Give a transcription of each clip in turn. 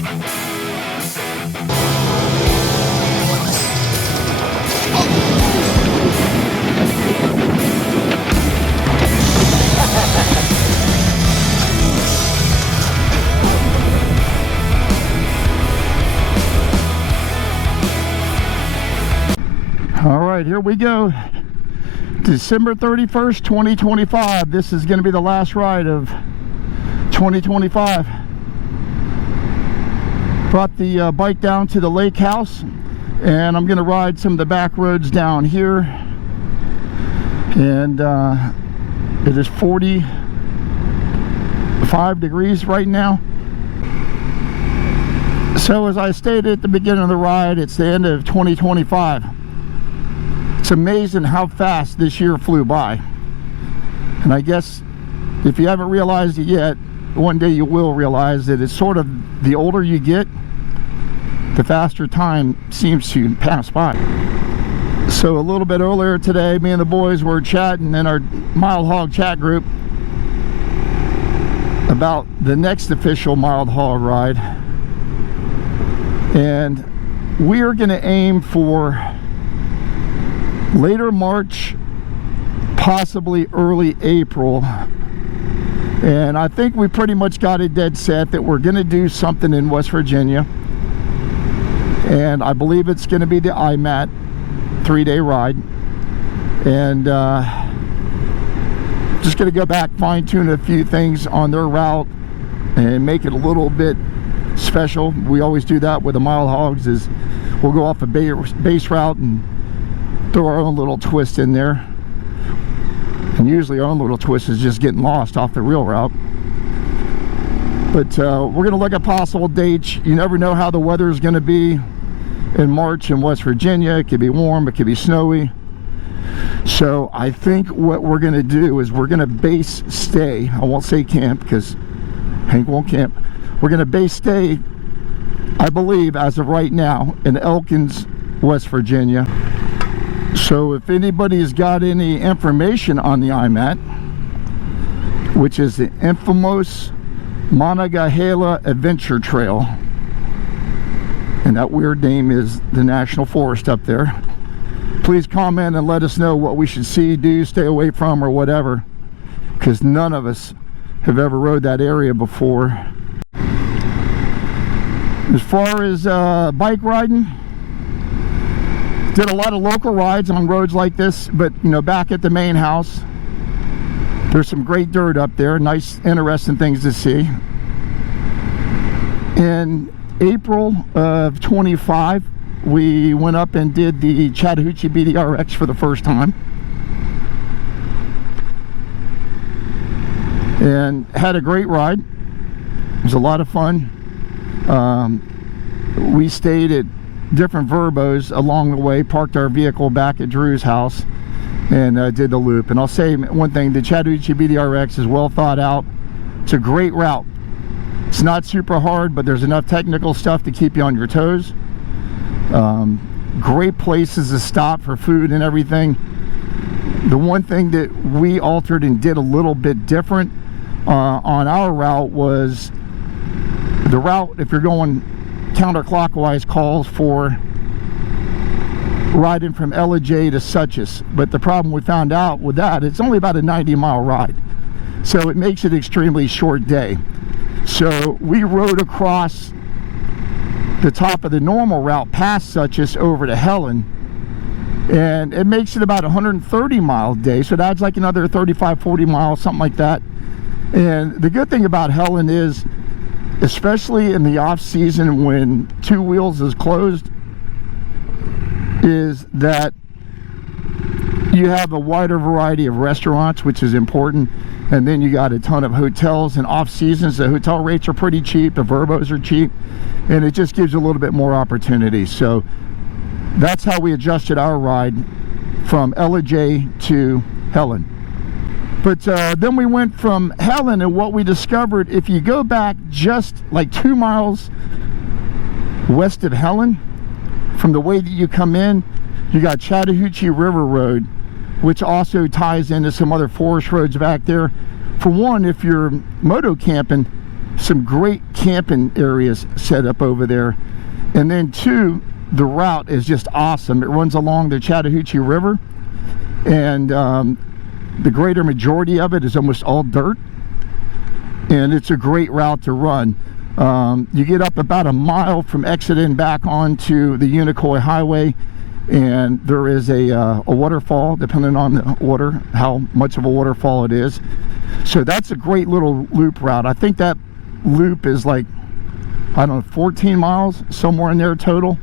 All right, here we go. December 31st, 2025. This is going to be the last ride of 2025. Brought the bike down to the lake house, and I'm going to ride some of the back roads down here. And it is 45 degrees right now. So as I stated at the beginning of the ride, it's the end of 2025. It's amazing how fast this year flew by. And I guess if you haven't realized it yet, one day you will realize that it's sort of the older you get, the faster time seems to pass by. So a little bit earlier today, me and the boys were chatting in our Mild Hog chat group about the next official Mild Hog ride. And we are going to aim for later March, possibly early April. And I think we pretty much got it dead set that we're going to do something in West Virginia. And I believe it's going to be the IMAT 3-day ride. And just going to go back, fine-tune a few things on their route and make it a little bit special. We always do that with the Mild Hogs, is we'll go off a base route and throw our own little twist in there. And usually our own little twist is just getting lost off the real route. But we're going to look at possible dates. You never know how the weather is going to be in March in West Virginia. It could be warm, it could be snowy. So I think what we're going to do is we're going to base stay. I won't say camp because Hank won't camp. We're going to base stay, I believe, as of right now, in Elkins, West Virginia. So if anybody's got any information on the IMAT, which is the infamous Monongahela Adventure Trail, and that weird name is the National Forest up there, please comment and let us know what we should see, do, stay away from, or whatever, because none of us have ever rode that area before. As far as bike riding, did a lot of local rides on roads like this, but you know, back at the main house, there's some great dirt up there, nice, interesting things to see. In April of 25, we went up and did the Chattahoochee BDRX for the first time, and had a great ride. It was a lot of fun. We stayed at different verbos along the way, parked our vehicle back at Drew's house, and did the loop. And I'll say one thing, the Chattahoochee BDRX is well thought out. It's a great route. It's not super hard, but there's enough technical stuff to keep you on your toes. Great places to stop for food and everything. The one thing that we altered and did a little bit different on our route was the route, if you're going counterclockwise, calls for riding from Ellijay to Suches, but the problem we found out with that, it's only about a 90-mile ride, so it makes it an extremely short day. So we rode across the top of the normal route past Suches over to Helen, and it makes it about a 130-mile day, so that's like another 35-40 miles, something like that. And the good thing about Helen is, especially in the off season when Two Wheels is closed, is that you have a wider variety of restaurants, which is important, and then you got a ton of hotels. And off seasons, the hotel rates are pretty cheap, the verbos are cheap, and it just gives you a little bit more opportunity. So that's how we adjusted our ride from Ellijay to Helen. But then we went from Helen, and what we discovered, if you go back just like 2 miles west of Helen, from the way that you come in, you got Chattahoochee River Road, which also ties into some other forest roads back there. For one, if you're moto camping, some great camping areas set up over there. And then two, the route is just awesome. It runs along the Chattahoochee River, and the greater majority of it is almost all dirt, and it's a great route to run. You get up about a mile from exiting back onto the Unicoi Highway, and there is a waterfall, depending on the water, how much of a waterfall it is. So that's a great little loop route. I think that loop is like, I don't know, 14 miles, somewhere in there total.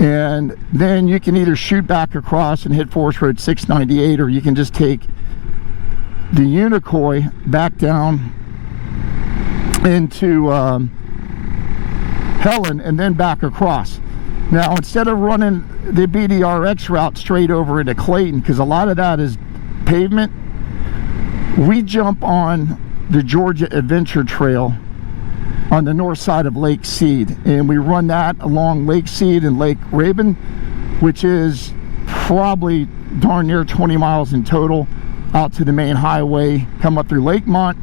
And then you can either shoot back across and hit Forest Road 698, or you can just take the Unicoi back down into Helen and then back across. Now, instead of running the BDRX route straight over into Clayton, because a lot of that is pavement, we jump on the Georgia Adventure Trail on the north side of Lake Seed, and we run that along Lake Seed and Lake Raven, which is probably darn near 20 miles in total, out to the main highway, come up through Lakemont.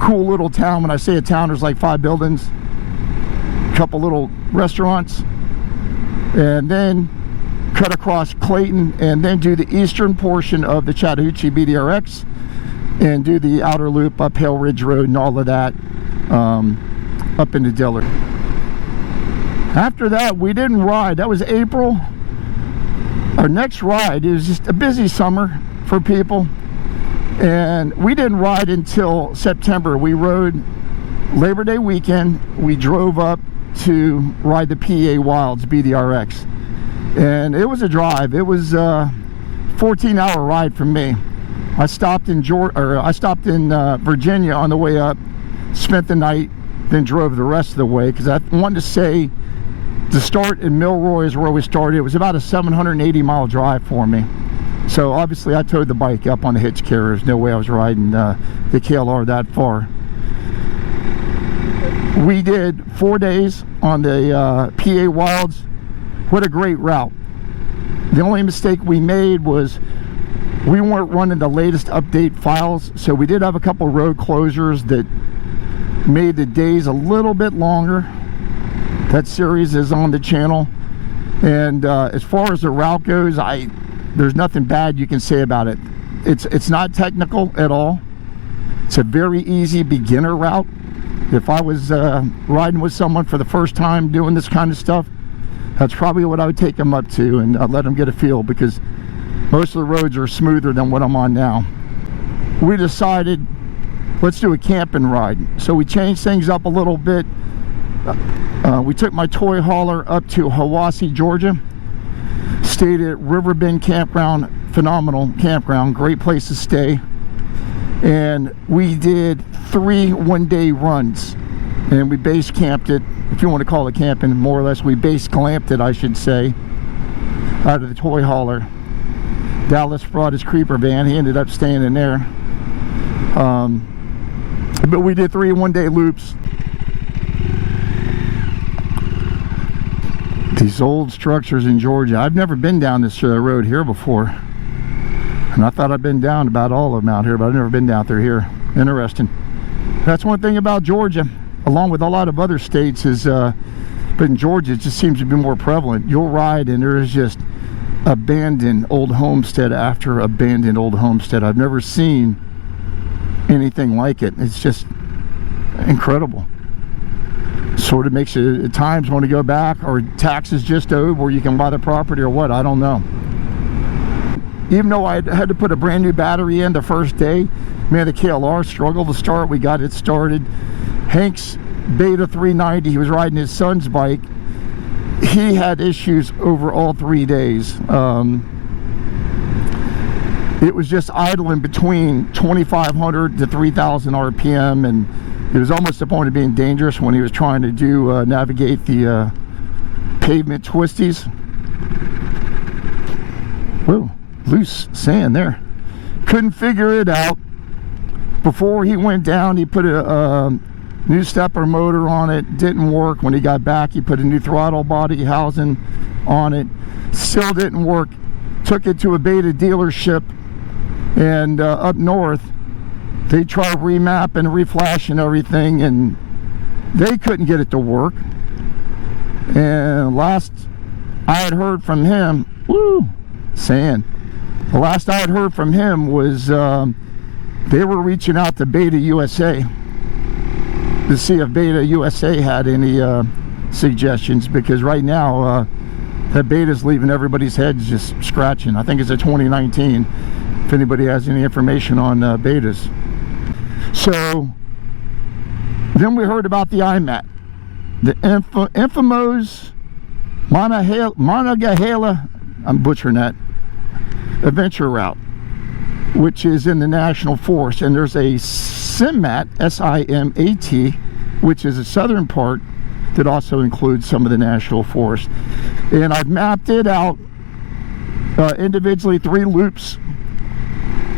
Cool little town. When I say a town, there's like 5 buildings, a couple little restaurants, and then cut across Clayton, and then do the eastern portion of the Chattahoochee BDRX and do the outer loop up Hale Ridge Road and all of that, up into Dillard. After that, we didn't ride. That was April. Our next ride, it was just a busy summer for people, and we didn't ride until September. We rode Labor Day weekend. We drove up to ride the PA Wilds BDRX, and it was a drive. It was a 14-hour ride for me. I stopped in Virginia on the way up, spent the night, then drove the rest of the way, because I wanted to say the start in Milroy is where we started. It was about a 780-mile drive for me. So obviously I towed the bike up on the hitch carrier. There's no way I was riding the KLR that far. We did 4 days on the PA Wilds. What a great route. The only mistake we made was we weren't running the latest update files, so we did have a couple road closures that made the days a little bit longer. That series is on the channel, and as far as the route goes, there's nothing bad you can say about it. It's not technical at all. It's a very easy beginner route. If I was riding with someone for the first time doing this kind of stuff, that's probably what I would take them up to, and let them get a feel, because most of the roads are smoother than what I'm on now. We decided, let's do a camping ride. So we changed things up a little bit. We took my toy hauler up to Hiwassee, Georgia. Stayed at Riverbend Campground, phenomenal campground, great place to stay. And we did 3 one-day runs, and we base camped it, if you want to call it camping, more or less. We base glamped it, I should say, out of the toy hauler. Dallas brought his creeper van. He ended up staying in there. But we did 3 one-day loops. These old structures in Georgia. I've never been down this road here before, and I thought I'd been down about all of them out here, but I've never been down through here. Interesting. That's one thing about Georgia, along with a lot of other states, is but in Georgia it just seems to be more prevalent. You'll ride and there is just abandoned old homestead after abandoned old homestead. I've never seen anything like it. It's just incredible. Sort of makes you at times want to go back, or taxes just owed where you can buy the property, or what, I don't know. Even though I had to put a brand new battery in the first day, man, the KLR struggled to start. We got it started. Hank's Beta 390, he was riding his son's bike. He had issues over all 3 days. It was just idling between 2,500 to 3,000 RPM, and it was almost the point of being dangerous when he was trying to do navigate the pavement twisties. Whoa, loose sand there. Couldn't figure it out. Before he went down, he put a new stepper motor on it. Didn't work. When he got back, he put a new throttle body housing on it. Still didn't work. Took it to a Beta dealership and up north, They tried remap and reflash and everything, and they couldn't get it to work. And last I had heard from him, the last I had heard from him was they were reaching out to Beta USA to see if Beta USA had any suggestions, because right now that Beta's leaving everybody's heads just scratching. I think it's a 2019, if anybody has any information on Betas. So then we heard about the IMAT, the infamous Monongahela, I'm butchering that, adventure route, which is in the National Forest. And there's a SIMAT, S-I-M-A-T, which is the southern part that also includes some of the National Forest. And I've mapped it out individually, 3 loops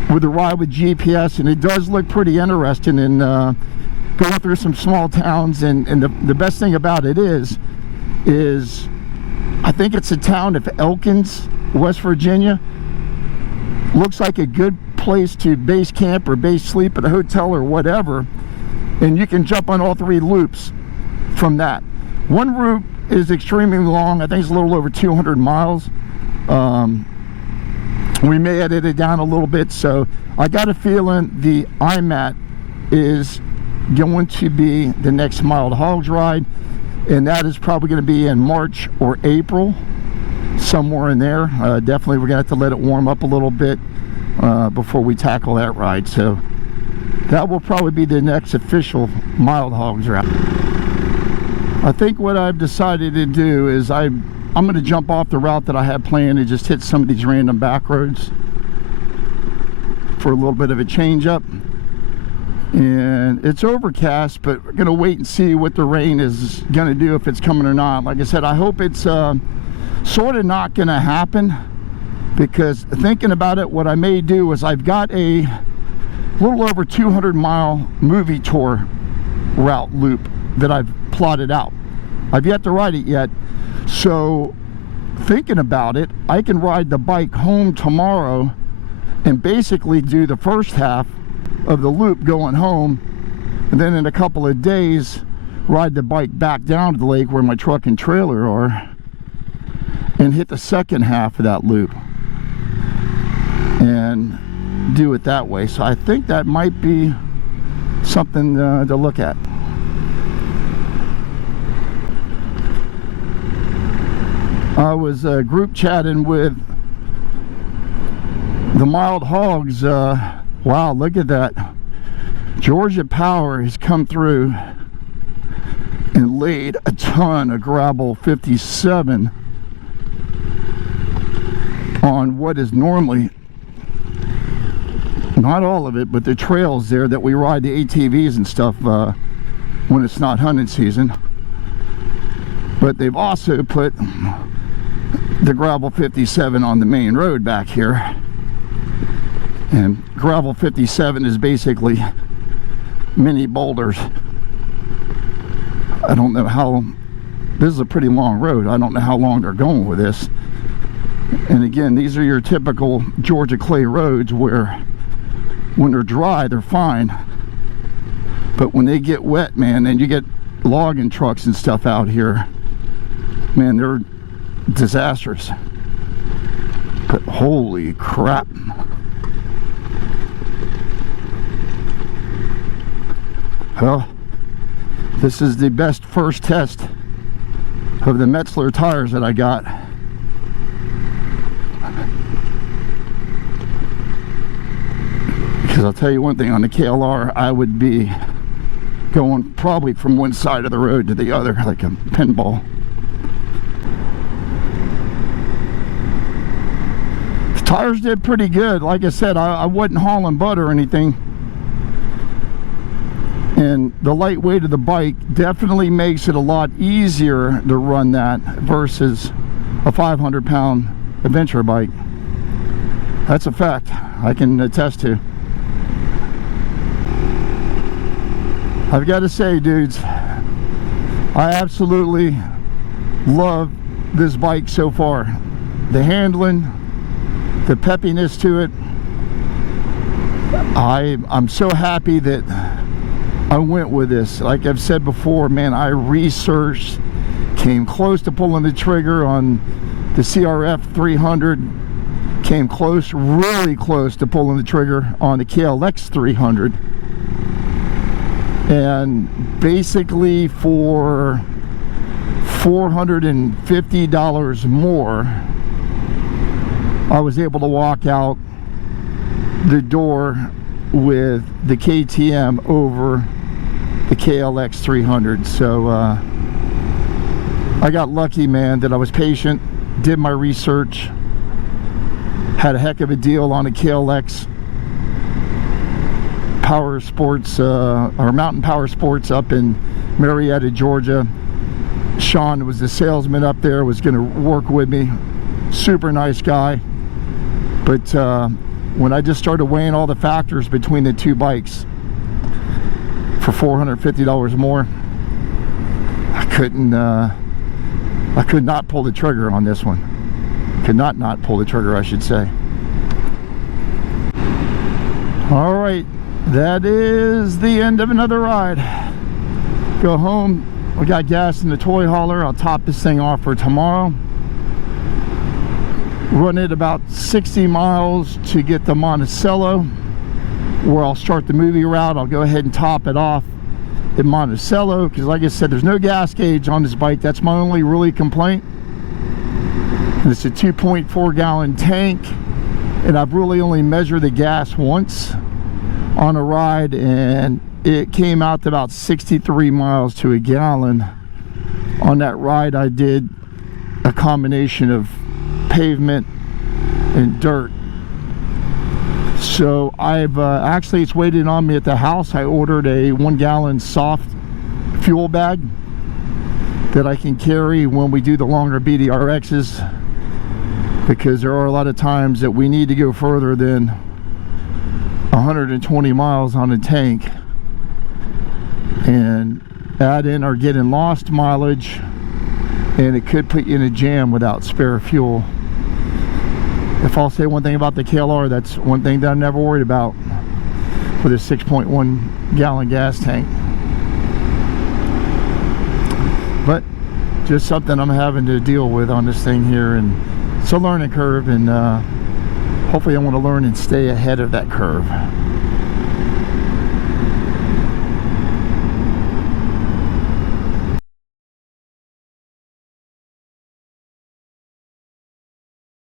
with a ride with GPS, and it does look pretty interesting. And going through some small towns, and the best thing about it is I think it's a town of Elkins, West Virginia. Looks like a good place to base camp or base sleep at a hotel or whatever, and you can jump on all 3 loops from that. One route is extremely long. I think it's a little over 200 miles. We may edit it down a little bit, so I got a feeling the IMAT is going to be the next Mild Hogs ride, and that is probably going to be in March or April, somewhere in there. Definitely we're going to have to let it warm up a little bit before we tackle that ride. So that will probably be the next official Mild Hogs route. I think what I've decided to do is I'm going to jump off the route that I had planned and just hit some of these random back roads for a little bit of a change up. And it's overcast, but we're going to wait and see what the rain is going to do, if it's coming or not. Like I said, I hope it's sort of not going to happen, because thinking about it, what I may do is I've got a little over 200-mile movie tour route loop that I've plotted out. I've yet to ride it yet, so thinking about it, I can ride the bike home tomorrow and basically do the first half of the loop going home, and then in a couple of days ride the bike back down to the lake where my truck and trailer are and hit the second half of that loop and do it that way. So I think that might be something to look at. I was group chatting with the Mild Hogs. Wow, look at that. Georgia Power has come through and laid a ton of gravel 57 on what is normally, not all of it, but the trails there that we ride the ATVs and stuff when it's not hunting season. But they've also put the gravel 57 on the main road back here. And gravel 57 is basically mini boulders. I don't know how, this is a pretty long road. I don't know how long they're going with this. And again, these are your typical Georgia clay roads where when they're dry, they're fine. But when they get wet, man, and you get logging trucks and stuff out here, man, they're disastrous. But holy crap. Well, this is the best first test of the Metzler tires that I got. Because I'll tell you one thing, on the KLR, I would be going probably from one side of the road to the other like a pinball. The tires did pretty good. Like I said, I wasn't hauling butt or anything. And the lightweight of the bike definitely makes it a lot easier to run that versus a 500-pound adventure bike. That's a fact I can attest to. I've got to say, dudes, I absolutely love this bike so far. The handling, the peppiness to it, I'm so happy that I went with this. Like I've said before, man, I researched, came close to pulling the trigger on the CRF 300, came close, really close to pulling the trigger on the KLX 300, and basically for $450 more, I was able to walk out the door with the KTM over the KLX 300. So I got lucky, man, that I was patient, did my research, had a heck of a deal on a KLX Power Sports, or Mountain Power Sports up in Marietta, Georgia. Sean was the salesman up there, was going to work with me. Super nice guy. But when I just started weighing all the factors between the two bikes for $450 more, I could not pull the trigger on this one. Could not pull the trigger, I should say. All right, that is the end of another ride. Go home. We got gas in the toy hauler. I'll top this thing off for tomorrow. Run it about 60 miles to get to Monticello, where I'll start the movie route. I'll go ahead and top it off in Monticello, because like I said, there's no gas gauge on this bike. That's my only really complaint. And it's a 2.4 gallon tank, and I've really only measured the gas once on a ride, and it came out to about 63 miles to a gallon. On that ride, I did a combination of pavement and dirt. So I've actually, it's waiting on me at the house. I ordered a 1 gallon soft fuel bag that I can carry when we do the longer BDRXs, because there are a lot of times that we need to go further than 120 miles on a tank, and add in or get in lost mileage, and it could put you in a jam without spare fuel. If I'll say one thing about the KLR, that's one thing that I'm never worried about with a 6.1 gallon gas tank. But just something I'm having to deal with on this thing here, and it's a learning curve, and hopefully I want to learn and stay ahead of that curve.